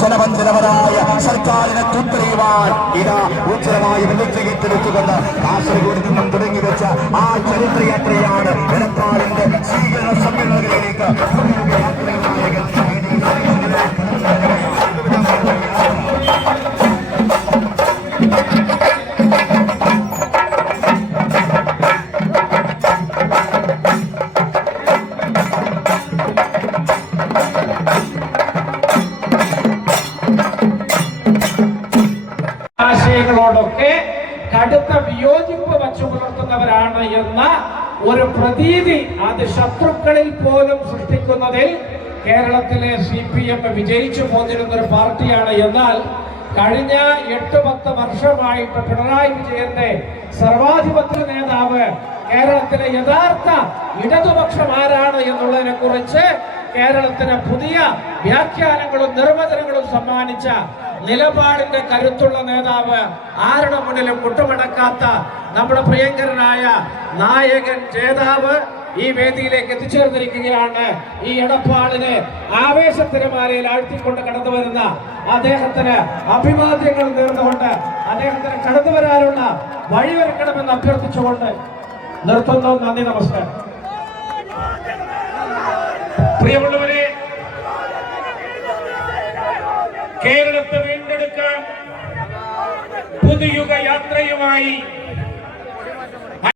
ജനവഞ്ചനവരായ സർക്കാരിനെ തുത്തറിയുവാൻ ഇതാ ഉജ്ജ്വലമായ വെല്ലുവിളിയെടുത്തുകൊണ്ട് കാസർഗോഡ് നിന്നും തുടങ്ങി വെച്ച ആ ചരിത്രയാത്രയാണ് എടപ്പാളിന്റെ സ്വീകരണ സമ്മേളനങ്ങളിലേക്ക് ആശയങ്ങളോടൊക്കെ കടുത്ത വിയോജിപ്പ് വച്ചു പുലർത്തുന്നവരാണ് എന്ന ഒരു പ്രതീതി അത് ശത്രുക്കളിൽ പോലും സൃഷ്ടിക്കുന്നതിൽ കേരളത്തിലെ CPM വിജയിച്ചു പോന്നിരുന്ന ഒരു പാർട്ടിയാണ്. എന്നാൽ കഴിഞ്ഞ 8-10 വർഷമായിട്ട് പിണറായി വിജയന്റെ സർവാധിപത്യ നേതാവ് കേരളത്തിലെ യഥാർത്ഥ ഇടതുപക്ഷം ആരാണ് എന്നുള്ളതിനെ കുറിച്ച് കേരളത്തിന് പുതിയ വ്യാഖ്യാനങ്ങളും നിർവചനങ്ങളും സമ്മാനിച്ച നിലപാടിന്റെ കരുത്തുള്ള നേതാവ് ആരുടെ മുന്നിലും മുട്ടുമടക്കാത്ത നമ്മുടെ പ്രിയങ്കരനായ നായകൻ ജേതാവ് ഈ വേദിയിലേക്ക് എത്തിച്ചേർന്നിരിക്കുകയാണ്. ഈ എടപ്പാളിനെ ആവേശത്തിരമാലയിൽ ആഴ്ത്തിക്കൊണ്ട് കടന്നു വരുന്ന അദ്ദേഹത്തിന് അഭിവാദ്യങ്ങൾ നേർന്നുകൊണ്ട് അദ്ദേഹത്തിന് കടന്നു വരാനുള്ള വഴിയൊരുക്കണമെന്ന് അഭ്യർത്ഥിച്ചുകൊണ്ട് നിർത്തുന്നു. നന്ദി, നമസ്കാരം. പ്രിയമുള്ളവരെ, കേരളത്തെ വീണ്ടെടുക്കാൻ പുതുയുഗ യാത്രയുമായി